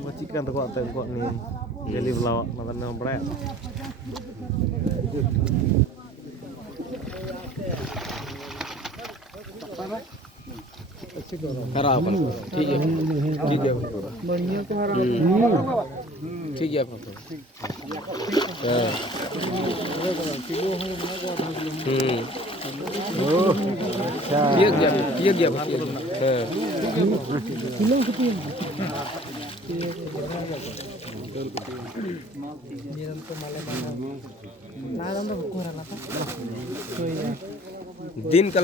Macikan tu kok ni jadi belawak makan nombrek. हरा अपन ठीक है बढ़िया तो हरा ठीक है अपन किया गया किलो कितनी दिन का